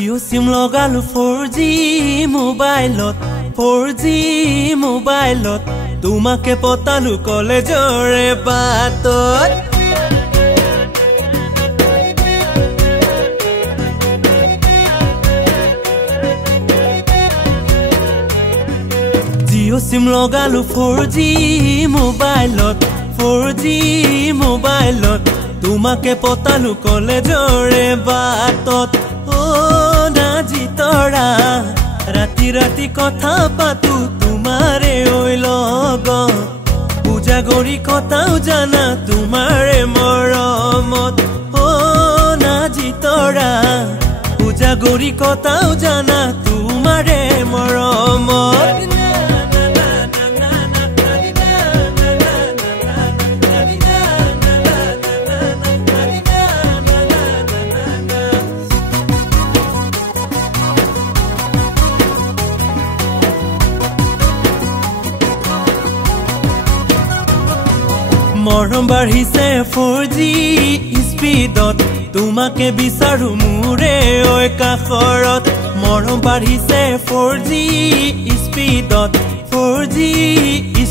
জিঅ' সিম লগালো 4G মোবাইলত 4G মোবাইলত তোমাকে পতালো কলেজৰে বাটত জিঅ' সিম লগালো 4G মোবাইলত 4G মোবাইলত তোমাকে পতালো কলেজৰে বাটত ও নাজি তৰা ৰাতি ৰাতি কথা পাতো তোমাৰে ওই লগত পূজা গৰি কথাও জানা তোমাৰে মৰমত ও নাজি তৰা পূজা গৰি কথাও জানা তোমাৰে মৰমত মৰম বাঢ়িছে 4G স্পীডত তোমাকে বিচাৰো মোৰে ঐ কাষৰত মৰম বাঢ়িছে 4G স্পীডত 4G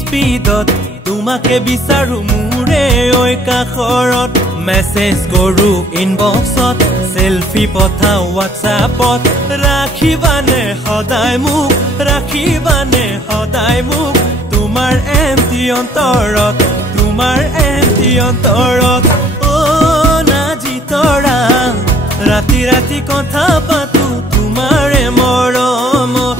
স্পীডত তোমাকে বিচাৰো মোৰে ঐ কাষৰত মেছেজ কৰো ইনবক্সত সেলফি পঠাও হোৱাটছআপত ৰাখিবানে সদায় মোক তোমাৰ এমটি অন্তৰত তোমাৰ এমটি অন্তৰত ও নাজি তৰা ৰাতি ৰাতি কথা পাতো তোমাৰে মৰমত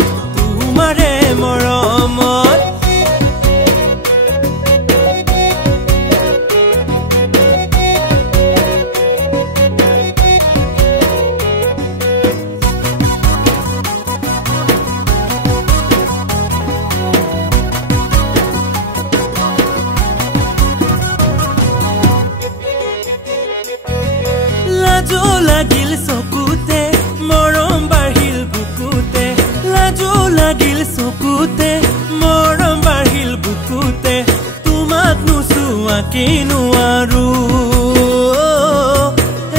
লাজো লাগিল চকুতে মৰম বাঢ়িল বুকুতে লাজো লাগিল চকুতে মৰম বাঢ়িল বুকুতে তোমাক নুচুৱা কি নোৱাৰো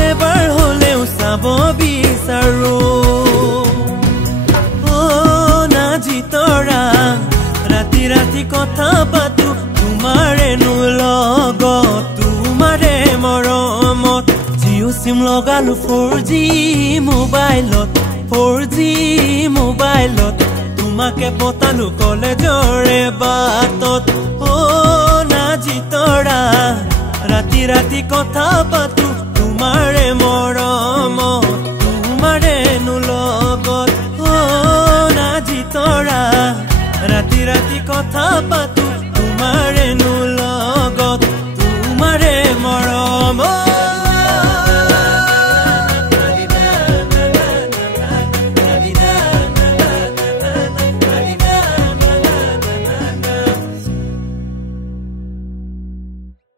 এবাৰ হলেও চাব বিচাৰো ও নাজি তৰা ৰাতি ৰাতি কথা পাতো তোমাৰে লগত তোমাৰে মৰমত জিঅ' সিম লগালো 4G মোবাইলত 4G মোবাইলত তোমাকে পতালো কলেজৰে বাটত ও নাজি তৰা ৰাতি ৰাতি কথা পাতো তোমাৰে মৰমত